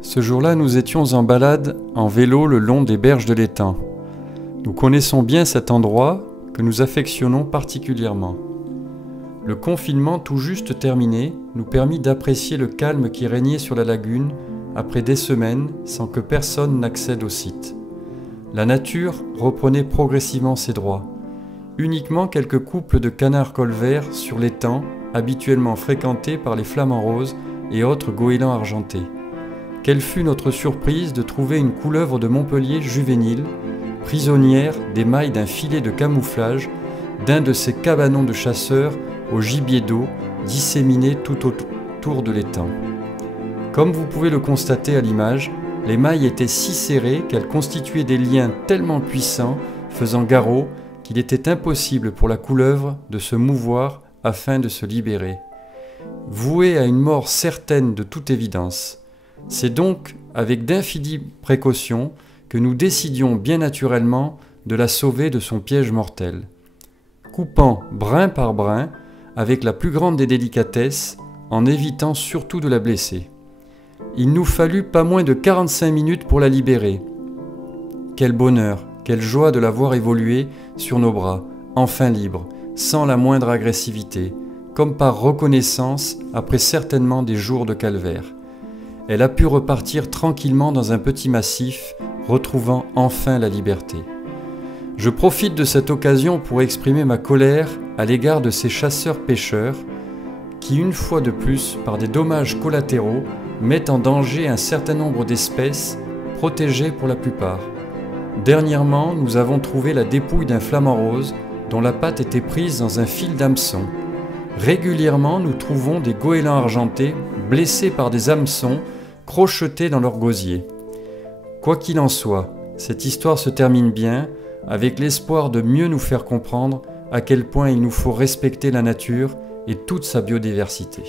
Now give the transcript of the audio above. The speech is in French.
Ce jour-là, nous étions en balade en vélo le long des berges de l'étang. Nous connaissons bien cet endroit que nous affectionnons particulièrement. Le confinement tout juste terminé nous permit d'apprécier le calme qui régnait sur la lagune après des semaines sans que personne n'accède au site. La nature reprenait progressivement ses droits. Uniquement quelques couples de canards colverts sur l'étang, habituellement fréquentés par les flamants roses et autres goélands argentés. Quelle fut notre surprise de trouver une couleuvre de Montpellier juvénile, prisonnière des mailles d'un filet de camouflage d'un de ces cabanons de chasseurs au gibier d'eau disséminés tout autour de l'étang. Comme vous pouvez le constater à l'image, les mailles étaient si serrées qu'elles constituaient des liens tellement puissants, faisant garrot, qu'il était impossible pour la couleuvre de se mouvoir afin de se libérer. Vouée à une mort certaine de toute évidence. C'est donc avec d'infinies précautions que nous décidions bien naturellement de la sauver de son piège mortel. Coupant brin par brin, avec la plus grande des délicatesses, en évitant surtout de la blesser. Il nous fallut pas moins de 45 minutes pour la libérer. Quel bonheur, quelle joie de la voir évoluer sur nos bras, enfin libre, sans la moindre agressivité, comme par reconnaissance après certainement des jours de calvaire. Elle a pu repartir tranquillement dans un petit massif, retrouvant enfin la liberté. Je profite de cette occasion pour exprimer ma colère à l'égard de ces chasseurs-pêcheurs qui, une fois de plus, par des dommages collatéraux, mettent en danger un certain nombre d'espèces, protégées pour la plupart. Dernièrement, nous avons trouvé la dépouille d'un flamant rose dont la patte était prise dans un fil d'hameçon. Régulièrement, nous trouvons des goélands argentés blessés par des hameçons crochetés dans leur gosier. Quoi qu'il en soit, cette histoire se termine bien, avec l'espoir de mieux nous faire comprendre à quel point il nous faut respecter la nature et toute sa biodiversité.